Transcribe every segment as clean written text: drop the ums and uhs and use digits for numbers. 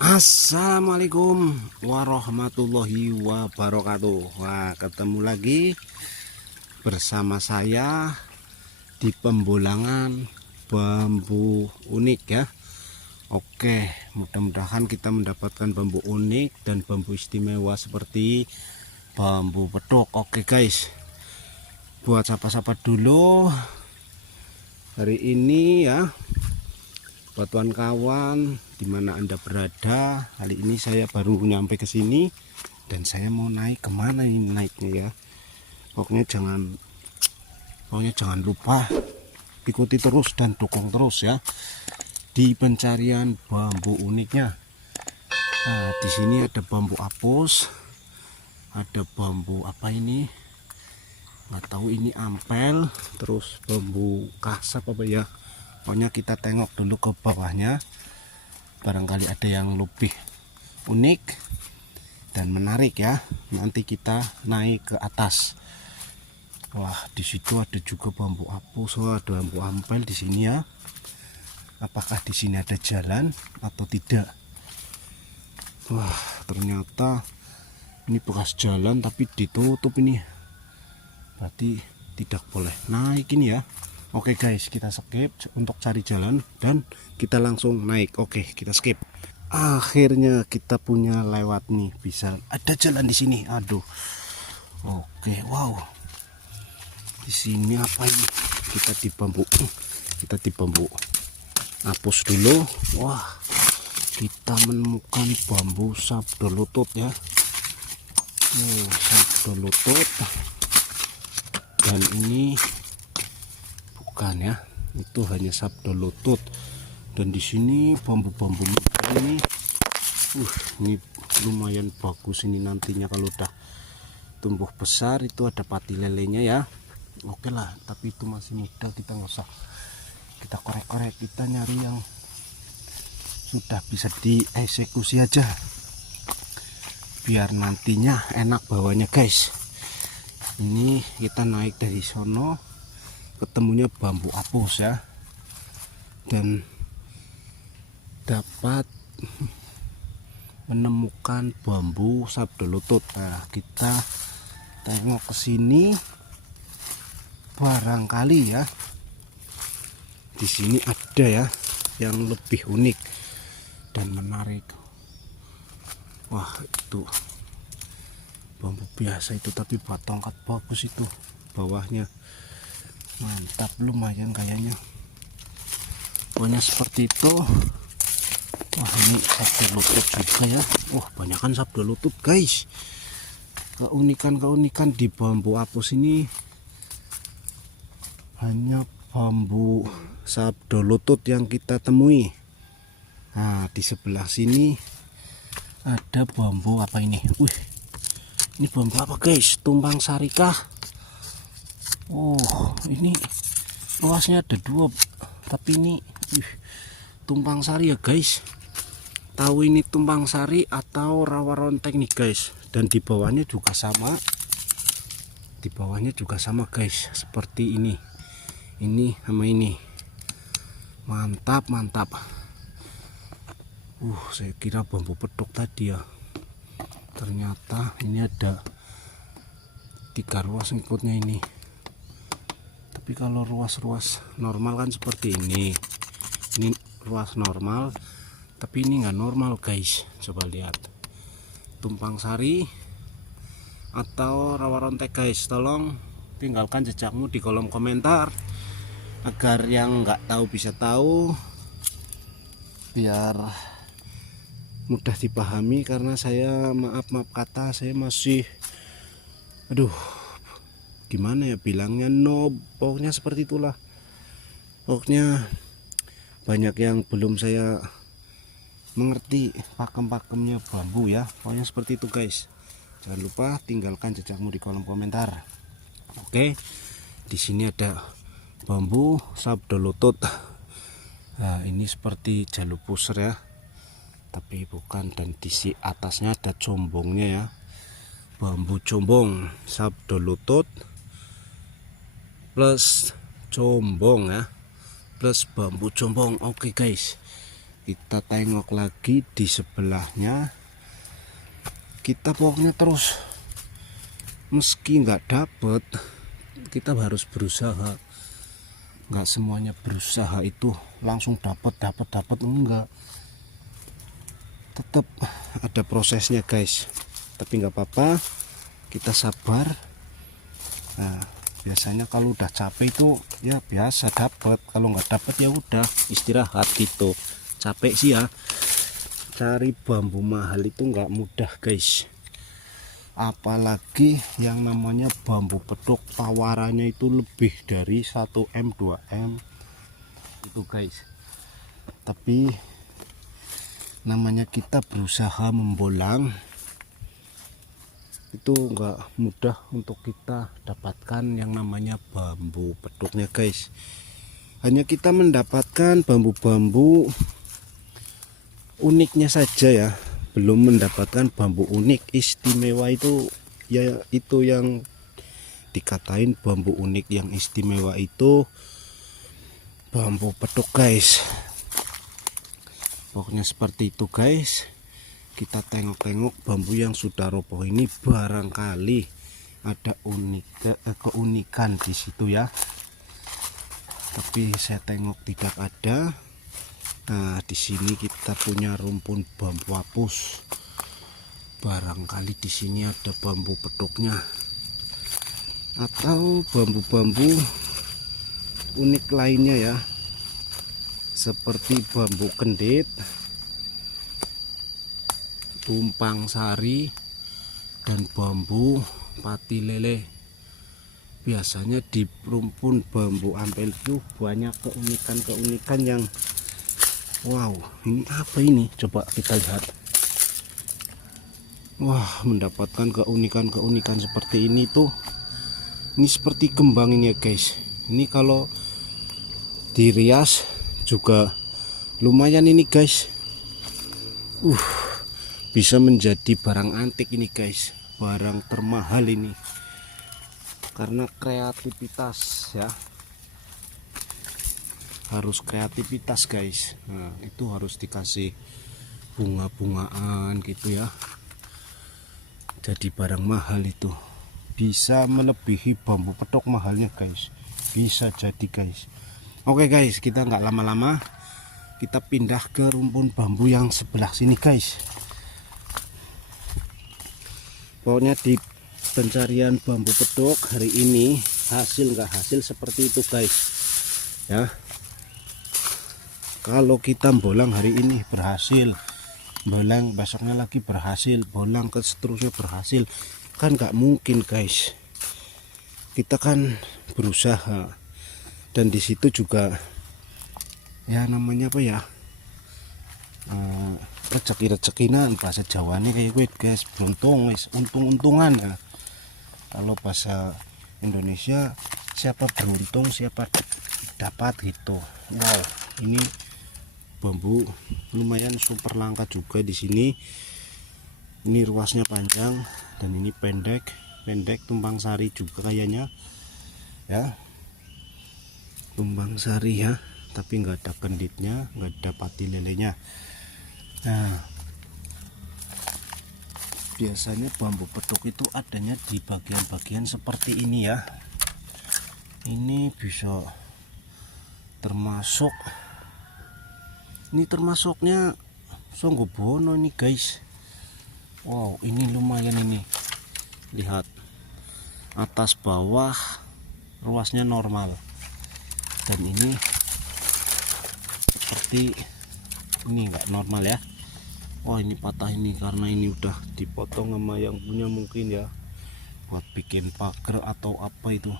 Assalamualaikum warahmatullahi wabarakatuh. Wah, ketemu lagi bersama saya di pembulangan bambu unik ya. Oke, mudah-mudahan kita mendapatkan bambu unik dan bambu istimewa seperti bambu petok. Oke guys, buat sapa-sapa dulu hari ini ya, buat kawan-kawan dimana Anda berada. Kali ini saya baru nyampe ke sini dan saya mau naik kemana ini naiknya ya. Pokoknya jangan lupa ikuti terus dan dukung terus ya di pencarian bambu uniknya. Nah, di sini ada bambu apus, ada bambu apa ini? Nggak tahu ini ampel, terus bambu kasap apa ya. Pokoknya kita tengok dulu ke bawahnya, barangkali ada yang lebih unik dan menarik ya. Nanti kita naik ke atas. Wah, di situ ada juga bambu apus, wah, ada bambu ampel di sini ya. Apakah di sini ada jalan atau tidak? Wah, ternyata ini bekas jalan tapi ditutup ini. Berarti tidak boleh naik ini ya. Oke guys, kita skip untuk cari jalan dan kita langsung naik. Oke, kita skip. Akhirnya kita punya lewat nih, bisa ada jalan di sini. Aduh. Oke, wow. Di sini apa ini? Kita di bambu apus dulu. Wah, kita menemukan bambu sabdo lutut ya. Sabdo lutut. Dan ini bukan ya, itu hanya sabdo lutut. Dan di sini bambu-bambu ini ini lumayan bagus ini nantinya kalau udah tumbuh besar. Itu ada pati lelenya ya. Oke lah, tapi itu masih muda, kita nggak usah kita korek-korek, kita nyari yang sudah bisa dieksekusi aja biar nantinya enak bawanya guys. Ini kita naik dari sono, ketemunya bambu apus ya, dan dapat menemukan bambu sabdo lutut. Nah, kita tengok ke sini, barangkali ya di sini ada ya yang lebih unik dan menarik. Wah, itu bambu biasa itu tapi buat tongkat bagus itu bawahnya. Mantap, lumayan kayaknya. Pokoknya seperti itu. Wah, ini sabdo lutut juga ya. Wah, banyakan sabdo lutut guys. Keunikan di bambu apus ini hanya bambu sabdo lutut yang kita temui. Nah, di sebelah sini ada bambu apa ini? Wih, ini bambu apa guys? Tumpang sari kah? Oh, ini luasnya ada dua, tapi ini tumpang sari ya guys. Tahu ini tumpang sari atau rawa rontek nih guys. Dan di bawahnya juga sama. Di bawahnya juga sama guys, seperti ini. Ini sama ini. Mantap. Saya kira bambu petok tadi ya. Ternyata ini ada 3 ruas ngikutnya ini. Tapi kalau ruas-ruas normal kan seperti ini. Ini ruas normal, tapi ini nggak normal guys. Coba lihat. Tumpang sari atau rawa rontek guys. Tolong tinggalkan jejakmu di kolom komentar agar yang nggak tahu bisa tahu, biar mudah dipahami. Karena saya maaf kata, saya masih gimana ya bilangnya, pokoknya seperti itulah. Pokoknya banyak yang belum saya mengerti pakem-pakemnya bambu ya. Pokoknya seperti itu guys. Jangan lupa tinggalkan jejakmu di kolom komentar. Oke, di sini ada bambu sabdo lutut. Nah, ini seperti jalur pusar ya, tapi bukan. Dan di si atasnya ada combongnya ya, bambu combong sabdo lutut plus combong ya, plus bambu combong. Oke guys, Kita tengok lagi di sebelahnya. Kita pokoknya terus, meski nggak dapet, kita harus berusaha. Nggak semuanya berusaha itu langsung dapat enggak. Tetap ada prosesnya guys, tapi nggak apa-apa, kita sabar. Nah, biasanya kalau udah capek itu ya biasa dapat, kalau nggak dapat ya udah istirahat gitu. Capek sih ya, cari bambu mahal itu nggak mudah guys, apalagi yang namanya bambu petuk, tawarannya itu lebih dari 1M 2M itu guys. Tapi namanya kita berusaha membolang, itu enggak mudah untuk kita dapatkan yang namanya bambu petuknya guys. Hanya kita mendapatkan bambu-bambu uniknya saja ya, belum mendapatkan bambu unik istimewa. Itu ya, itu yang dikatain bambu unik yang istimewa itu bambu petuk guys. Pokoknya seperti itu guys. Kita tengok-tengok bambu yang sudah roboh ini, barangkali ada keunikan di situ ya. Tapi saya tengok tidak ada. Nah, di sini kita punya rumpun bambu apus. Barangkali di sini ada bambu petuknya atau bambu-bambu unik lainnya ya. Seperti bambu kendit, tumpang sari, dan bambu pati lele. Biasanya di rumpun bambu ampel itu banyak keunikan yang wow. Ini apa ini, coba kita lihat. Wah, mendapatkan keunikan seperti ini tuh, ini seperti kembang ini ya guys. Ini kalau dirias juga lumayan ini guys. Bisa menjadi barang antik ini guys, barang termahal ini, karena kreativitas ya, harus kreativitas guys. Nah, itu harus dikasih bunga-bungaan gitu ya, jadi barang mahal. Itu bisa melebihi bambu petok mahalnya guys, bisa jadi guys. Oke guys, kita nggak lama-lama, kita pindah ke rumpun bambu yang sebelah sini guys. Pokoknya di pencarian bambu petuk hari ini, hasil nggak hasil seperti itu guys ya. Kalau kita bolang hari ini berhasil, bolang besoknya lagi berhasil, bolang ke seterusnya berhasil, kan nggak mungkin guys. Kita kan berusaha, dan di situ juga ya namanya apa ya, rezeki-rezekinan bahasa Jawane kayak gue guys, beruntung wis, untung-untungan ya. Kalau bahasa Indonesia siapa beruntung siapa dapat gitu. Wow, ini bambu lumayan super langka juga di sini. Ini ruasnya panjang dan ini pendek, tumpang sari juga kayaknya ya, tumpang sari ya, tapi nggak ada kenditnya, nggak ada pati lelenya. Nah, biasanya bambu petuk itu adanya di bagian-bagian seperti ini ya. Ini bisa termasuk, ini termasuknya Songgobono ini guys. Wow, ini lumayan ini, lihat atas bawah ruasnya normal, dan ini seperti ini nggak normal ya. Wah, ini patah ini karena ini udah dipotong sama yang punya mungkin ya, buat bikin pagar atau apa itu.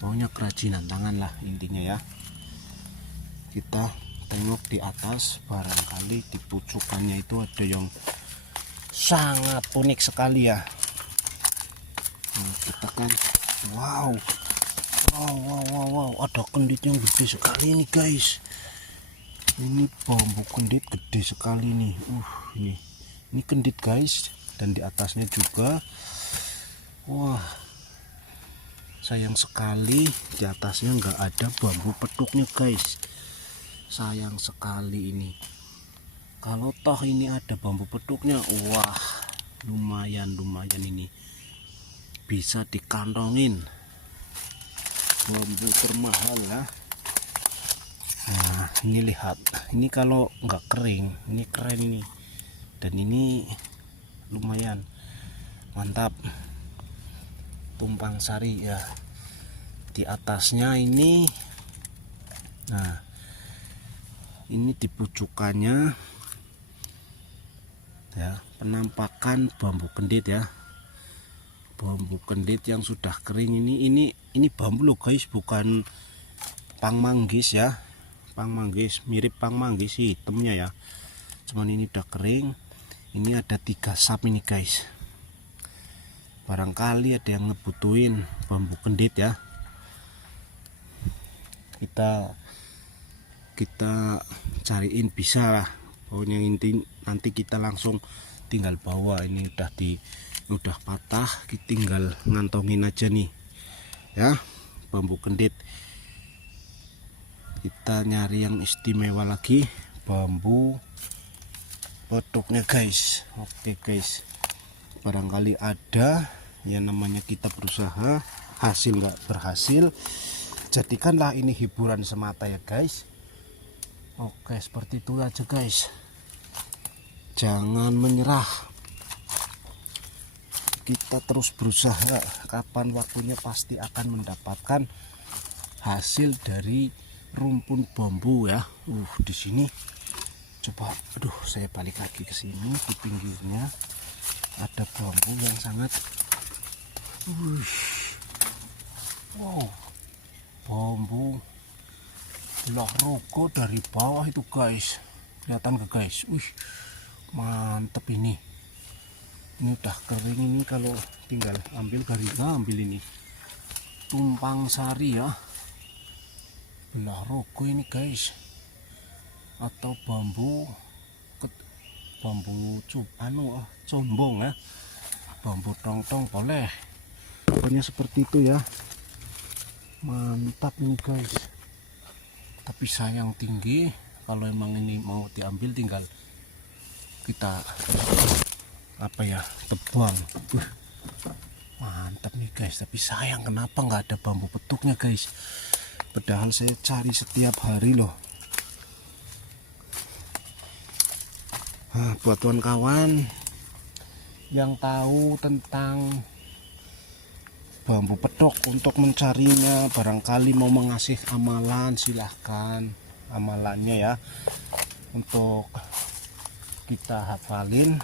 Pokoknya kerajinan tangan lah intinya ya. Kita tengok di atas, barangkali di pucukannya itu ada yang sangat unik sekali ya. Nah, kita kan wow, ada kendit yang gede sekali ini guys. Ini bambu kendit gede sekali nih. Ini kendit guys, dan di atasnya juga. Wah, sayang sekali di atasnya nggak ada bambu petuknya guys. sayang sekali ini. Kalau toh ini ada bambu petuknya, wah lumayan ini bisa dikantongin bambu termahal ya. Nah ini lihat, ini kalau nggak kering ini keren nih, dan ini lumayan mantap. Tumpang sari ya di atasnya ini. Nah ini di pucukannya ya, penampakan bambu kendit ya, bambu kendit yang sudah kering. Ini bambu loh guys, bukan pangmanggis ya. Pangmanggis mirip pangmanggis sih hitamnya ya, cuman ini udah kering. Ini ada 3 sap ini guys, barangkali ada yang ngebutuhin bambu kendit ya, kita cariin bisa lah. Pokoknya inti nanti kita langsung tinggal bawa. Ini udah patah, kita tinggal ngantongin aja nih ya, bambu kendit. Kita nyari yang istimewa lagi, bambu petuknya guys. Oke guys, barangkali ada, ya namanya kita berusaha, hasil nggak berhasil, jadikanlah ini hiburan semata ya guys. Oke, seperti itu aja guys, jangan menyerah, kita terus berusaha. Kapan waktunya pasti akan mendapatkan hasil dari rumpun bambu ya. Di sini coba, aduh saya balik lagi ke sini, di pinggirnya ada bambu yang sangat wow, bambu ulah rogo dari bawah itu guys, kelihatan ke guys. Mantep ini udah kering. Ini kalau tinggal ambil ambil ini tumpang sari ya, belah rogo ini guys, atau bambu combong ya, bambu tongtong boleh, pokoknya seperti itu ya. Mantap ini guys, tapi sayang tinggi. Kalau emang ini mau diambil tinggal kita tebang. Mantap nih guys, tapi sayang kenapa nggak ada bambu petuknya guys, padahal saya cari setiap hari loh. Nah, buat kawan-kawan yang tahu tentang bambu petok untuk mencarinya, barangkali mau mengasih amalan, silahkan amalannya ya, untuk kita hafalin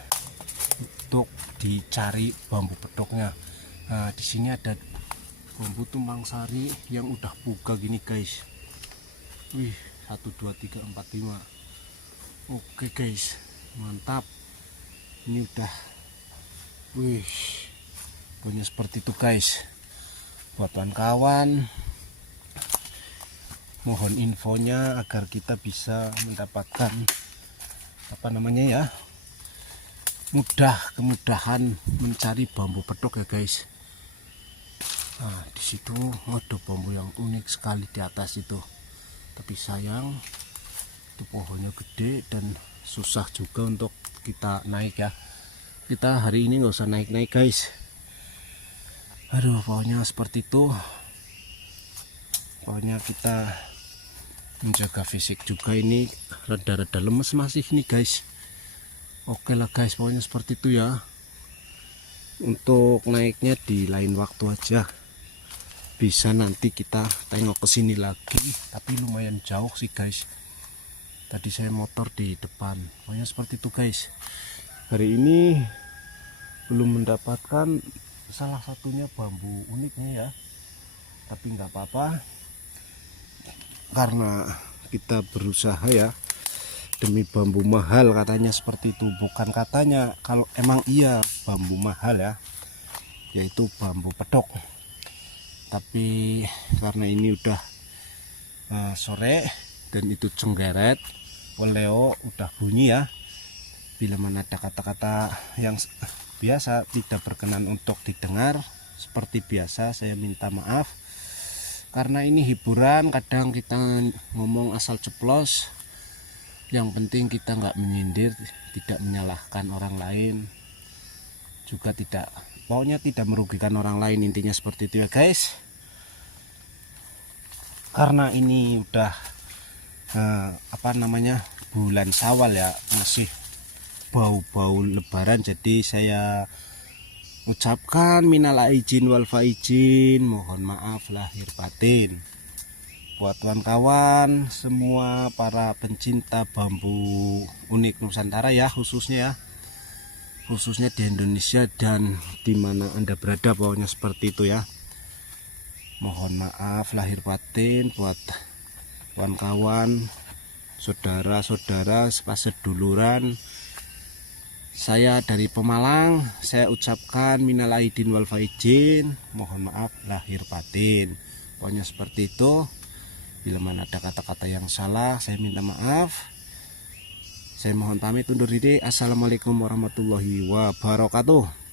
untuk dicari bambu petoknya. Nah di sini ada bambu tumpang sari yang udah buka gini guys. 1 2 3 4 5. Oke guys, mantap. Ini udah pokoknya seperti itu guys. Buat kawan-kawan, mohon infonya agar kita bisa mendapatkan kemudahan mencari bambu petok ya guys. Nah di situ ada bambu yang unik sekali di atas itu, tapi sayang itu pohonnya gede dan susah juga untuk kita naik ya. Kita hari ini nggak usah naik-naik guys. Aduh, pokoknya seperti itu. Pokoknya kita menjaga fisik juga, ini rada-rada lemes masih nih guys. Oke lah guys, pokoknya seperti itu ya. Untuk naiknya di lain waktu aja, bisa nanti kita tengok ke sini lagi, tapi lumayan jauh sih guys. Tadi saya motor di depan. Pokoknya seperti itu guys. Hari ini belum mendapatkan salah satunya bambu uniknya ya, tapi nggak apa-apa karena kita berusaha ya, demi bambu mahal katanya seperti itu. Bukan katanya, kalau emang iya bambu mahal ya, yaitu bambu petok. Tapi karena ini udah sore dan itu cenggeret, oleo udah bunyi ya. Bila mana ada kata-kata yang biasa tidak berkenan untuk didengar, seperti biasa saya minta maaf. Karena ini hiburan, kadang kita ngomong asal ceplos, Yang penting kita nggak menyindir, tidak menyalahkan orang lain, juga tidak, pokoknya tidak merugikan orang lain, intinya seperti itu ya guys. Karena ini udah bulan Syawal ya, masih bau-bau lebaran, jadi saya ucapkan minal aidin wal faizin, mohon maaf lahir batin buat kawan-kawan semua para pencinta bambu unik Nusantara ya, khususnya di Indonesia dan dimana Anda berada, pokoknya seperti itu ya. Mohon maaf lahir batin buat kawan-kawan, saudara-saudara, seduluran saya dari Pemalang. Saya ucapkan minal aidin wal faizin, mohon maaf lahir batin, pokoknya seperti itu. Bila mana ada kata-kata yang salah, saya minta maaf. Saya mohon pamit undur diri. Assalamualaikum warahmatullahi wabarakatuh.